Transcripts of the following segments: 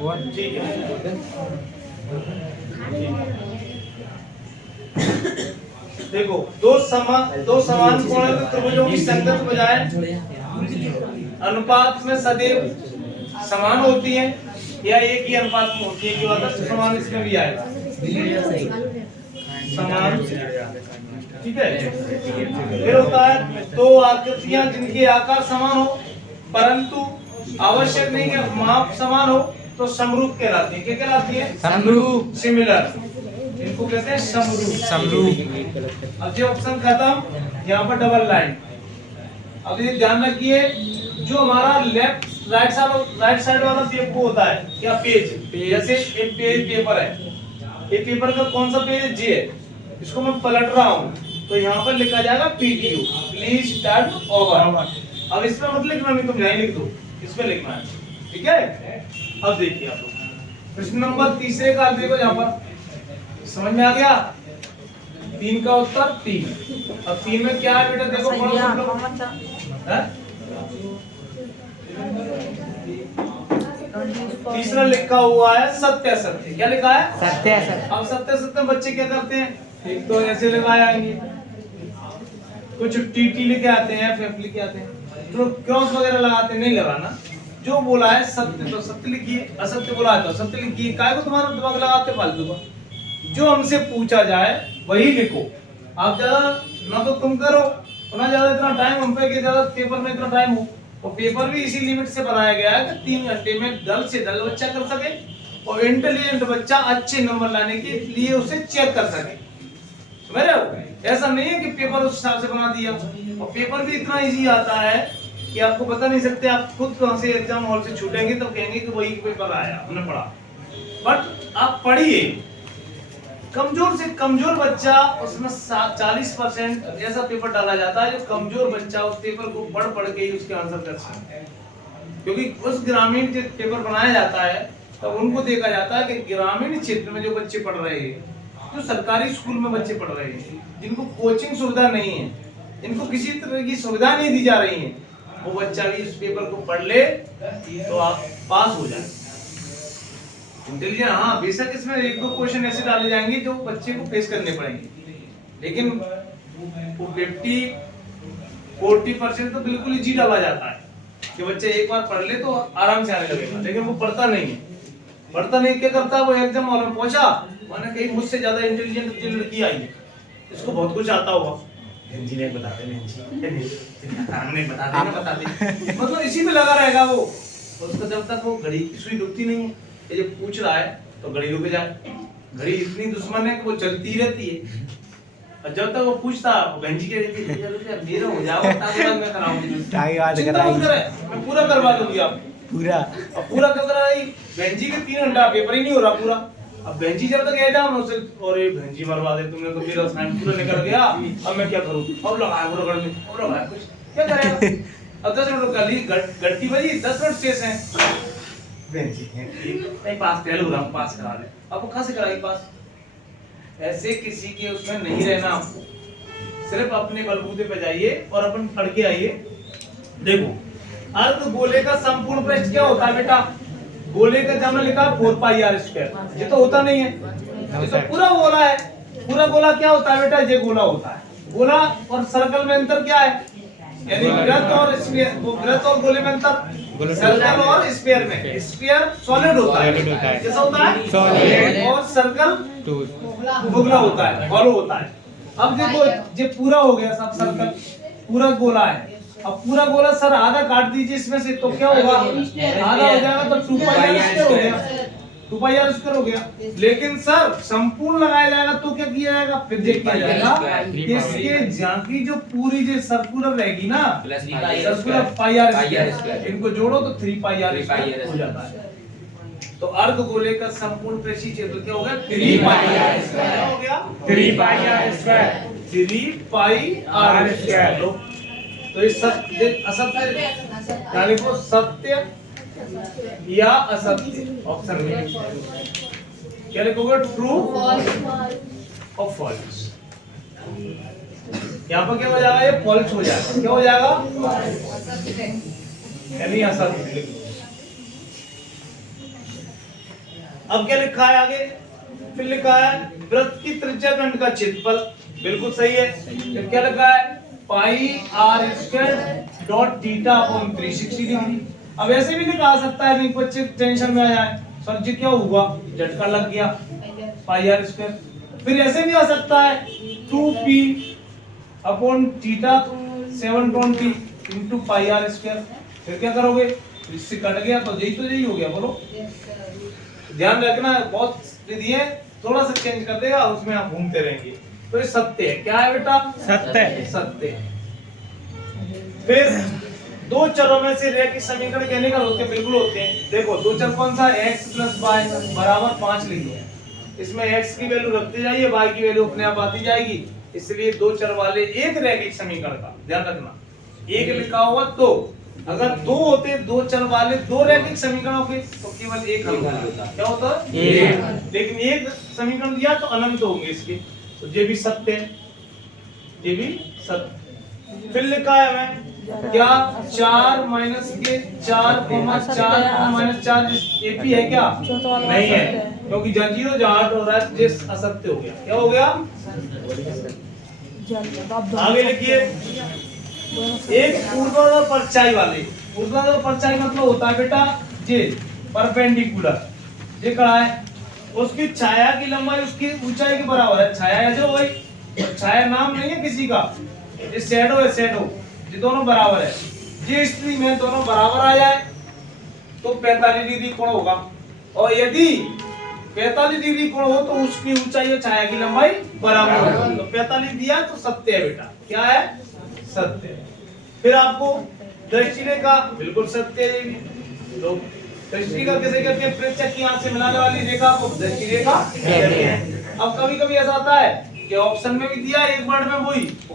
ठीक है। देखो दो समान कोणों के त्रिभुजों की संगत बजाय अनुपात में सदैव समान होती है या एक ही अनुपात में होती है, क्यों आता है समान, इसमें भी आएगा समान। ठीक है। फिर होता है दो आकृतियां जिनके आकार समान हो परंतु आवश्यक नहीं कि माप समान हो तो समरूप कहलाती है। क्या कहलाती है? समरूप। सिमिलर, इनको कहते हैं समरूप। समरूप। अब ये ऑप्शन खत्म, यहाँ पर डबल लाइन। अब ये ध्यान रखिए, जो हमारा राइट साइड वाला पेज को होता है क्या पेज, जैसे एक पेज पेपर है, ये पेपर का कौन सा पेज है? जे है। इसको मैं पलट रहा हूँ तो यहाँ पर लिखा जाएगा PTU, प्लीज टर्न ओवर। अब इसमें मत लिखना, नहीं तुम यहीं लिख दो, इसमें लिखना है। ठीक है। अब देखिए आप लोग प्रश्न नंबर तीसरे का देखो, यहाँ पर समझ में आ गया? 3 का उत्तर 3। अब 3 में क्या है बेटा? देखो तीसरा लिखा हुआ है सत्य असत्य। क्या लिखा है? सत्य असत्य। अब सत्य असत्य बच्चे क्या करते हैं? एक तो ऐसे लगाए आएंगे, कुछ टीटी लेके आते हैं, फेफ लेके आते हैं, तो क्रॉस वगैरह लगाते हैं। नहीं लगाना, जो बोला है सत्य तो सत्य लिखिए, असत्य बोला है तो असत्य लिखिए। काय को तुम्हारा दिमाग लगाते फालतू का? जो हमसे पूछा जाए वही लिखो। आप ज्यादा ना तो तुम करो ना ज्यादा इतना टाइम हम पे कि ज्यादा पेपर में इतना टाइम हो। और पेपर भी इसी लिमिट से बनाया गया है कि 3 घंटे में दल से दल बच्चा कर सके और इंटेलिजेंट बच्चा अच्छे नंबर लाने के लिए उसे चेक कर सके। समझ रहे हो? ऐसा नहीं है कि पेपर उस हिसाब से बना दिया। और पेपर भी इतना इजी आता है कि आपको बता नहीं सकते। आप खुद कहां से एग्जाम हॉल से छूटेंगे तो कहेंगे कि वही पेपर आया, हमने पढ़ा। बट आप पढ़िए, कमजोर से कमजोर बच्चा उसमें 40% ऐसा पेपर डाला जाता है जो कमजोर बच्चा उस पेपर को पढ़ के ही उसके आंसर कर सकता है। क्योंकि उस ग्रामीण जो पेपर बनाया जाता है तब उनको देखा जाता है कि ग्रामीण क्षेत्र में जो बच्चे पढ़ रहे हैं, जो सरकारी स्कूल में बच्चे पढ़ रहे हैं, जिनको कोचिंग सुविधा नहीं है, जिनको किसी तरह की सुविधा नहीं दी जा रही है, वो बच्चा भी इस पेपर को पढ़ ले तो आप पास हो जाए। इंटेलिजेंट, हाँ बेशक इसमें 1-2 क्वेश्चन ऐसे डाले जाएंगे जो बच्चे को फेस करने पड़ेंगे, लेकिन वो 50-40% तो बिल्कुल इजी डाला जाता है कि बच्चे एक बार पढ़ ले तो आराम से आने लगेगा। लेकिन वो पढ़ता नहीं है। पढ़ता नहीं, क्या करता है? वो एग्जाम हॉल में पहुंचा, मैंने कहीं मुझसे ज्यादा इंटेलिजेंट जो लड़की आई है, इसको बहुत कुछ आता होगा, इंजीनियर बता दे, मतलब इसी में लगा रहेगा वो। उसको जब तक वो घड़ी की सुई रुकती नहीं है, ये पूछ रहा है तो घड़ी रुक जाए। घड़ी इतनी दुश्मन है कि वो चलती रहती है। और जब तक वो पूछता, बहन जी कह रही थी मेरा हो जाओ तब मैं कराऊंगी, मैं पूरा करवा दूंगी आप पूरा। अब पूरा कर रही बहन जी के 3 घंटा पेपर ही नहीं हो रहा पूरा। अब बहन जी जब तक एग्जाम उसे, और ये बहन जी मरवा दे, तुमने तो मेरा टाइम पूरा निकल गया, अब मैं क्या करूं? अब लगाया पूरा गड़ में, अब लगाया कुछ क्या करेगा? अब 10 मिनट गली घंटी बजी, 10 मिनट शेष हैं। बहन जी नहीं पास फेल हो रहा हूं, पास करा दे। अब वो कहां से कराएगी पास? ऐसे किसी के उसमें नहीं रहना आपको, सिर्फ अपने बलबूते पे जाइए और अपन पढ़ के आइए। देखो अर्ध गोले का संपूर्ण पृष्ठ क्या होता है बेटा? गोले का जब लिखा 4πr², ये तो होता नहीं है, ये तो पूरा गोला है। पूरा गोला क्या होता है बेटा? ये गोला होता है। गोला और सर्कल में अंतर क्या है? यानी वृत्त और स्फीयर, वो वृत्त और गोले में अंतर, सर्कल और स्फीयर में। स्फीयर सॉलिड होता है, कैसा होता है? सॉलिड। और सर्कल बुगला होता है, हॉलो होता है। अब देखो ये पूरा हो गया सब, सर्कल पूरा गोला है। अब पूरा गोला सर आधा काट दीजिए इसमें से तो क्या होगा? आधा हो जाएगा तो 2πr² हो गया, 2πr² हो गया। लेकिन सर संपूर्ण लगाया जाएगा तो क्या किया जाएगा? फिर देखिए जाएगा इसके झांकी जो पूरी जो सर्कुलर रहेगी ना, सर्कुलर πr², इनको जोड़ो तो 3πr² हो जाता है। तो अर्ध गोले का संपूर्ण कृषि क्षेत्र क्या हो गया? 3πr² हो गया, 3πr², 3πr²। तो इस सत्य असत्य क्या लिखो? सत्य या असत्य, ऑप्शन में क्या लिखोगे? ट्रू और फॉल्स। यहाँ पर क्या हो जाएगा? ये फॉल्स हो जाएगा। क्या हो जाएगा? यानी असत्य। अब क्या लिखा है आगे, फिर लिखा है वृत्त की त्रिज्या खंड का क्षेत्रफल, बिल्कुल सही है। फिर क्या लिखा है, pi are square dot theta upon 360 degree. अब ऐसे भी निकाल सकता है, नहीं बच्चे टेंशन में आ जाए सर जी क्या हुआ, झटका लग गया, पाई आर स्क्वायर। फिर ऐसे भी आ सकता है 2p upon theta 720 into pi are square. फिर क्या करोगे, इससे कट गया तो यही हो गया, बोलो। ध्यान रखना, बहुत विधि है, थोड़ा सा चेंज कर देगा उसमें आप घूमते रहेंगे। तो ये सत्य है, क्या है बेटा, सत्य। सत्य। फिर दो चरों में से रैखिक समीकरण कहने का होते बिल्कुल होते हैं। देखो दो चर कौन सा, x प्लस वाई बराबर 5 लिखो। इसमें x की वैल्यू रखते जाइए, y की वैल्यू अपने आप आती जाएगी। इसलिए दो चर वाले एक रैखिक समीकरण का ध्यान रखना, एक लिखा हुआ तो अगर दो होते दो चर वाले दो रैखिक समीकरणों के तो केवल एक हल होता। क्या होता है, एक। लेकिन एक समीकरण दिया तो अनंत होंगे इसके, तो ये भी सत्य है, ये भी सत्य। फिर लिखा है हमें क्या, 4 माइनस के 4 माइनस 4 एपी है क्या, नहीं है, क्योंकि जहाँ 0 जहाँ 8 हो रहा है ये असत्य हो गया। क्या हो गया, आगे लिखिए, एक ऊर्ध्वाधर परछाई वाले, ऊर्ध्वाधर परछाई मतलब होता है बेटा जे परपेंडिकुलर, ये खड़ा है, उसकी छाया की लंबाई उसकी ऊंचाई के बराबर है। छाया है जो वही, छाया नाम नहीं है किसी का, ये शैडो है, शैडो, ये दोनों बराबर है। ये स्थिति में दोनों बराबर आ जाए तो 45 डिग्री कोण होगा, और यदि 45 डिग्री कोण हो तो उसकी ऊंचाई और छाया की लंबाई बराबर होगी। तो 45 दिया तो सत्य है बेटा, क्या है, सत्य है। फिर आपको दृष्टि रेखा, बिल्कुल सत्य है। लोग दृष्टि रेखा किसे कहते हैं, प्रेक्षक की आंख से मिलाने वाली रेखा को दृष्टि रेखा कहते हैं। अब कभी-कभी ऐसा होता है कि ऑप्शन में भी दिया एक वर्ड में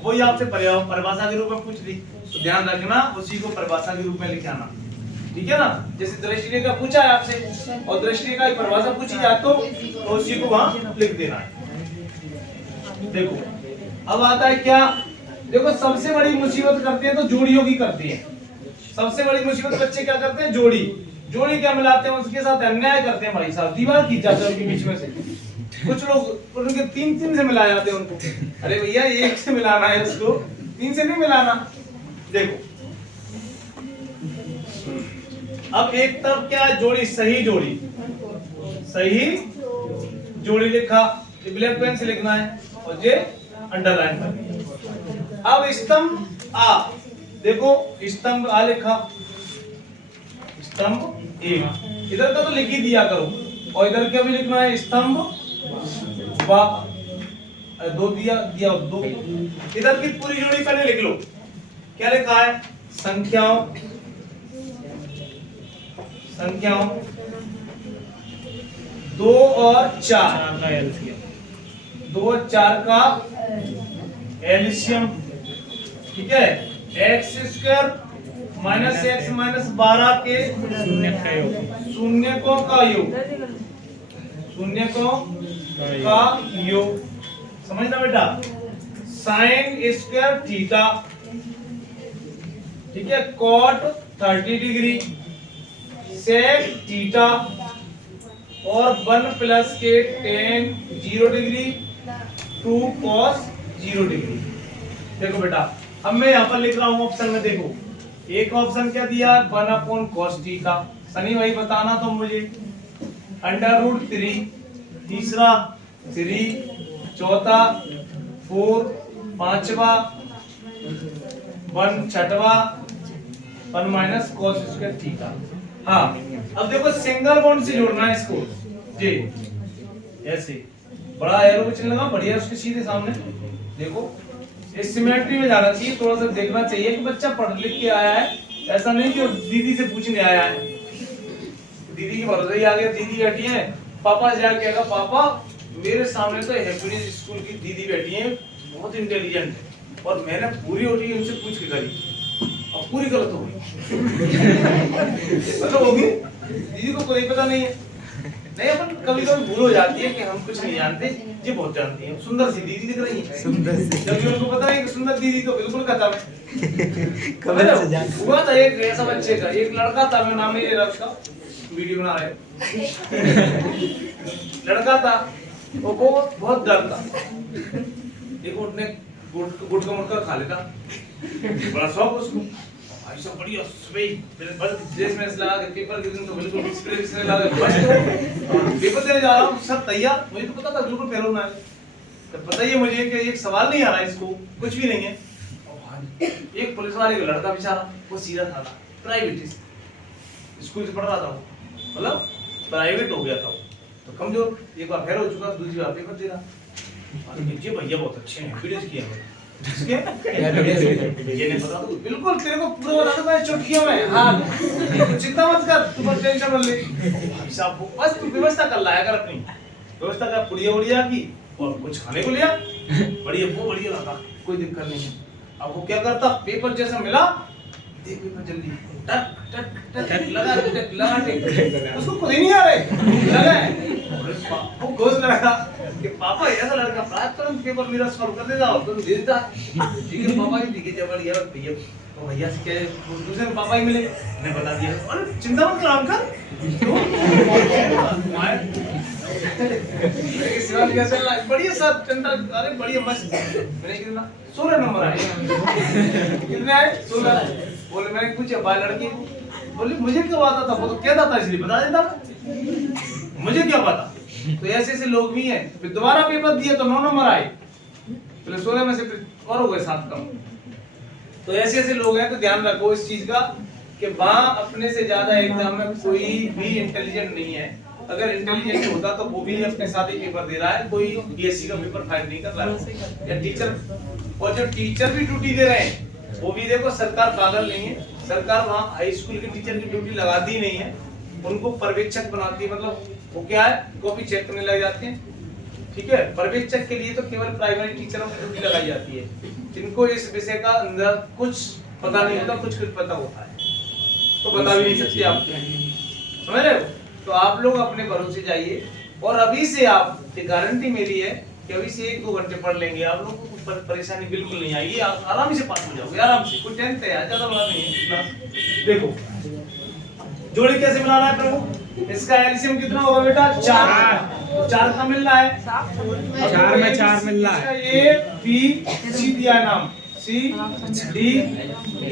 वही आपसे परिभाषा के रूप में पूछ ली, तो ध्यान रखना उसी को परिभाषा के रूप में लिखाना, ठीक है ना। जैसे दृष्टि रेखा पूछा है आपसे और दृष्टि रेखा की परिभाषा पूछी जाए तो उसी को वहां लिख देना है। देखो अब आता है क्या, देखो सबसे बड़ी मुसीबत करते हैं तो जोड़ियों की करते हैं। सबसे बड़ी मुसीबत बच्चे क्या करते हैं, जोड़ी क्या मिलाते हैं, उसके साथ अन्याय करते हैं भाई साहब, दीवार खींच जाते हैं उनके बीच में से। कुछ लोग उनके 3 से मिला जाते हैं उनको, अरे भैया एक से मिलाना है उसको, 3 से नहीं मिलाना। देखो अब एक तरफ क्या है, जोड़ी, सही जोड़ी लिखा, ये ब्लैक पेन से लिखना है और ये अंडरलाइन करनी है। अब स्तंभ आ, देखो स्तंभ आ लिखा, स्तंभ ए, इधर का तो लिख ही दिया करो, और इधर क्या भी लिखना है, स्तंभ बा, दो दिया दो। इधर की पूरी जोड़ी पहले लिख लो, क्या लिखा है, संख्याओं 2 और 4 का एलसीएम, 2 और 4 का एलसीएम, ठीक है। x square minus x minus 12 के शून्यकों का योग, समझना बेटा। साइन स्क्वायर थीटा, ठीक है, कॉट 30 डिग्री, सेक थीटा और 1 प्लस के tan 0 डिग्री 2 cos 0 डिग्री। देखो बेटा अब मैं यहाँ पर लिख रहा हूँ ऑप्शन में, देखो एक ऑप्शन क्या दिया, 1 अपॉन cos थीटा, सनी भाई बताना तो मुझे, √3, तीसरा 3, चौथा 4, पांचवा 1, छठवा 1 माइनस cos स्क्वायर थीटा। हाँ अब देखो सिंगल बॉन्ड से जोड़ना है इसको जी, ऐसे बड़ा एरो चिन्ह लगा बढ़िया उसके सीधे सामने। देखो इस सिमेट्री में जाना चाहिए, थोड़ा सा देखना चाहिए कि बच्चा पढ़ लिख के आया है, ऐसा नहीं कि दीदी से पूछने आया है। दीदी की भरोसे ही आ गया, दीदी बैठी है, पापा जाके कहेगा पापा मेरे सामने तो हैप्पीनेस स्कूल की दीदी बैठी है, बहुत इंटेलिजेंट है, और मैंने पूरी ओटी उनसे पूछ के करी, अब पूरी गलत हो गई। मतलब होगी, दीदी को कोई पता नहीं है। नहीं अपन कभी कभी भूल हो जाती है कि हम कुछ नहीं जानते, ये बहुत जानती है। सुंदर सी दीदी दिख रही है, सुंदर सी, जब उनको पता है कि सुंदर दीदी तो बिल्कुल खत्म है। हुआ था एक ऐसा बच्चे का, एक लड़का था, मैं नाम नहीं ले रहा उसका, वीडियो बना रहे लड़का था वो बहुत डरता, एक उठने गुटका मुटका खा लेता, बड़ा शौक उसको, ऐसा बढ़िया बस ड्रेस में लगा के पेपर के दिन तो बिल्कुल स्प्रे लगा के पेपर देने जा रहा हूँ, सब तैयार, मुझे तो पता था बिल्कुल फेल होना है, तो पता ही है मुझे कि एक सवाल नहीं आ रहा है, इसको कुछ भी नहीं है। एक पुलिस वाले का लड़का बेचारा वो सीधा था, प्राइवेट स्कूल से पढ़ रहा था वो, मतलब प्राइवेट हो गया था वो, तो कमजोर, एक बार फेल हो चुका, दूसरी बार पेपर दे रहा, ये भैया बहुत अच्छे हैं, वीडियोस किया है इसके ये नहीं पता तो बिल्कुल तेरे को पूरा बता दूं मैं चुटकियों में, हां चिंता मत कर, तू बस टेंशन मत ले, सब बस तू व्यवस्था कर लाया कर, अपनी व्यवस्था कर, पुड़िया की और कुछ खाने को लिया, बढ़िया लगा, कोई दिक्कत नहीं है। अब वो क्या करता, पेपर जैसा मिला, देख पेपर जल्दी टक टक टक लगा टेक, उसको खुद ही नहीं आ रहे लगा है, वो घोष लगा कि पापा ऐसा लड़का प्राप्त तुरंत पेपर मेरा सॉल्व कर देता और तुम दे देता, ठीक है पापा की ठीक है जब यार भैया तो भैया से कहे दूसरे पापा ही मिले, मैंने बता दिया, अरे चिंता मत कर अंकल, शिवान कैसे बढ़िया सर चिंता, अरे बढ़िया मस्त, मैंने कितना 16 नंबर आए, कितने आए 16, बोले मैंने पूछा भाई लड़की, बोली मुझे क्यों आता था, वो तो कहता था इसलिए बता देता, मुझे क्या पता। तो ऐसे लोग भी हैं, फिर दोबारा पेपर दिए तो 9 नंबर आए, पहले 16 में से फिर और हो गए 7 कम। तो ऐसे लोग हैं, तो ध्यान रखो इस चीज का कि वहां अपने से ज्यादा एग्जाम में कोई भी इंटेलिजेंट नहीं है, अगर इंटेलिजेंट होता तो वो भी अपने साथ ही पेपर दे रहा है, कोई बीएससी का पेपर फाइल नहीं कर रहा है, या टीचर, और जो टीचर भी ड्यूटी दे रहे हैं वो भी देखो सरकार पागल नहीं है, सरकार वहाँ हाई स्कूल के टीचर की ड्यूटी लगाती नहीं है, उनको पर्यवेक्षक बनाती है, मतलब वो क्या है कॉपी चेक करने लग जाते हैं, ठीक है। पर्यवेक्षक के लिए तो केवल प्राइमरी टीचरों की ड्यूटी लगाई जाती है, जिनको इस विषय का अंदर कुछ पता नहीं होता, कुछ पता होता है तो बता भी नहीं सकते आप, समझ रहे हो। तो आप लोग अपने भरोसे जाइए, और अभी से आप गारंटी मेरी है कि अभी से 1-2 घंटे पढ़ लेंगे, आप लोगों को परेशानी बिल्कुल नहीं आएगी, आप आराम से पास हो जाओगे, आराम से, कोई टेंशन है ज्यादा बड़ा नहीं है। देखो जोड़ी कैसे बनाना है प्रभु, इसका एलसीएम कितना होगा बेटा 4, 4 का मिल रहा है, 4 में 4 मिल रहा है, ए बी सी दिया है नाम, सी डी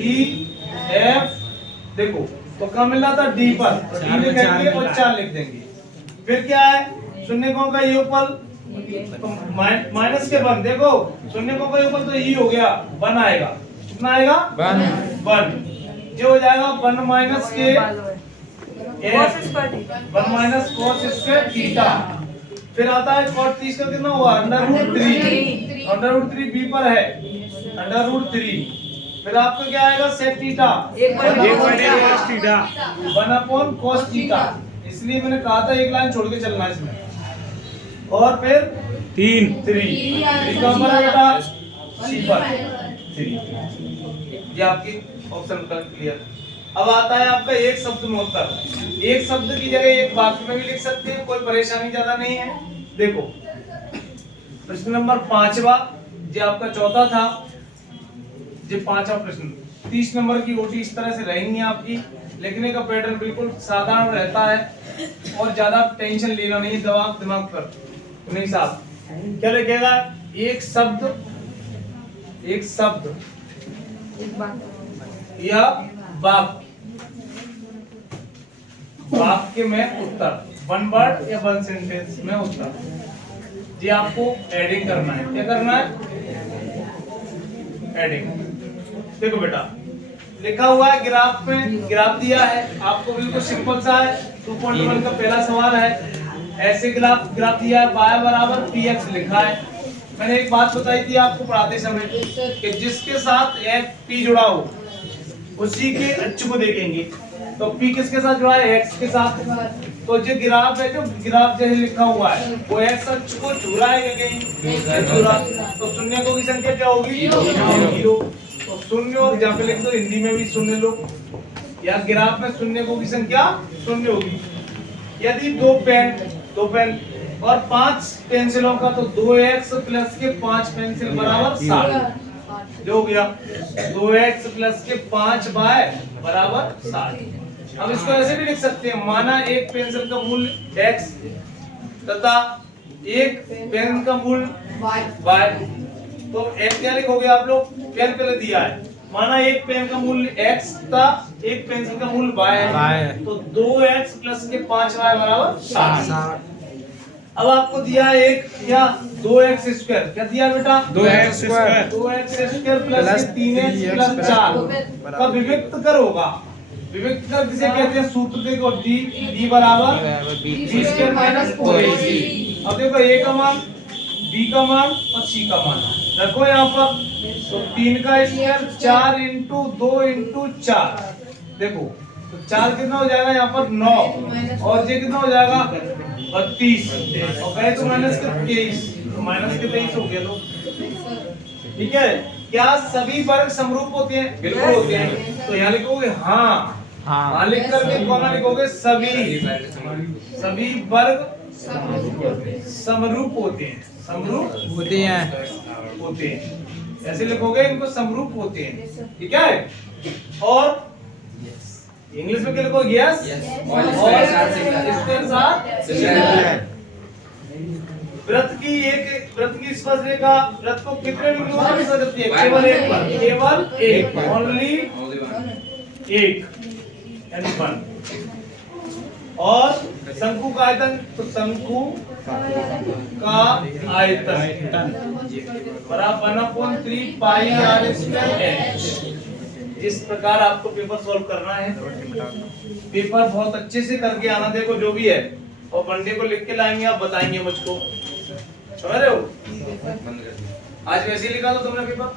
ई एफ, देखो तो कम मिल रहा था डी पर, तो डी लिख देंगे और 4 लिख देंगे, फिर क्या है शून्यकों का योगफल, तो माइनस के 1, देखो शून्यकों का योगफल तो ई हो गया 1 आएगा, कितना आएगा 1, जो हो जाएगा 1 माइनस के 1 माइनस cos स्क्वायर थीटा, फिर आता है cot 30 का कितना हुआ √3 बी पर है √3, फिर आपका क्या आएगा sec theta 1/cos theta 1/cos theta, इसलिए मैंने कहा था एक लाइन छोड़ के चलना इसमें, और फिर 3 का बड़ा बेटा सी पर 3, ये आपकी ऑप्शन क्लियर। अब आता है आपका एक शब्द में उत्तर, एक शब्द की जगह एक वाक्य में भी लिख सकते हैं, कोई परेशानी ज्यादा नहीं है। देखो प्रश्न नंबर 5वां, जो आपका 4था था, जो 5वां प्रश्न, 30 नंबर की ओटी इस तरह से रहेंगी आपकी, लिखने का पैटर्न बिल्कुल साधारण रहता है और ज्यादा टेंशन लेना नहीं, दिमाग पर नहीं साहब। क्या लिखेगा, एक शब्द या वाक्य में उत्तर, 1 वर्ड या 1 सेंटेंस में उत्तर, ये आपको एडिंग करना है। क्या करना है, एडिंग। देखो बेटा लिखा हुआ है ग्राफ में, ग्राफ दिया है आपको, बिल्कुल सिंपल सा है, 2.1 का पहला सवाल है, ऐसे ग्राफ दिया है, y बराबर px लिखा है। मैंने एक बात बताई थी आपको पढ़ाते समय कि जिसके साथ एक p जुड़ा हो उसी के अक्ष को देखेंगे, तो p किसके साथ जुड़ा है, x के साथ, तो जो ग्राफ है, जो ग्राफ जैसे लिखा हुआ है वो x अक्ष को छू रहा है क्या, कहीं छू रहा, तो शून्य की संख्या क्या होगी 0, तो शून्य, और जहाँ पे लिख दो हिंदी में भी शून्य लो, या ग्राफ में शून्य की संख्या 0 होगी। यदि 2 पेन और 5 पेंसिलों का, तो 2x प्लस के 5 पेंसिल बराबर 60, जो हो गया 2x प्लस के 5 बाय बराबर 60, हम इसको ऐसे भी लिख सकते हैं, माना एक पेंसिल का मूल्य x तथा एक पेन का मूल्य y। तो x क्या लिखोगे आप लोग, पेन पहले दिया है, माना एक पेन का मूल्य x तथा एक पेंसिल का मूल्य y है, तो 2x प्लस के 5y बराबर 60। अब आपको दिया है एक या 2x स्क्वायर, क्या दिया बेटा, 2x square 2x square plus 3x plus 4 का विविक्त कर होगा। विविक्त कर किसे कहते हैं, सूत्र देखो d बराबर b स्क्वायर माइनस 4ac। अब देखो a का मान, b का मान और c का मान रखो यहाँ पर, तो 3 का स्क्वायर 4 इंटू 2 इंटू 4, देखो तो 4 कितना हो जाएगा यहाँ पर 9, और ये कितना हो जाएगा 32, और गए तो माइनस के 23, तो माइनस के 23 हो गया। तो ठीक है, क्या सभी वर्ग समरूप होते हैं, बिल्कुल होते हैं, तो यहाँ लिखोगे हाँ, हाँ लिख करके कौन लिखोगे, सभी वर्ग समरूप होते हैं, समरूप होते हैं, ऐसे लिखोगे, इनको समरूप होते हैं। ठीक है, और इंग्लिश में क्या लिखोगे, यस, और इसके साथ वृत्त की स्पर्श रेखा वृत्त को कितने बिंदुओं पर स्पर्श करती है, केवल एक पर, केवल एक, ओनली एक यानी 1। और शंकु का आयतन, तो शंकु का आयतन बराबर 1/3 पाई r स्क्वायर। इस प्रकार आपको पेपर सॉल्व करना है, पेपर बहुत अच्छे से करके आना, देखो जो भी है, और वनडे को लिख के लाएंगे, आप बताएंगे मुझको, समझ रहे हो। आज वैसे ही लिखा दो तुमने पेपर।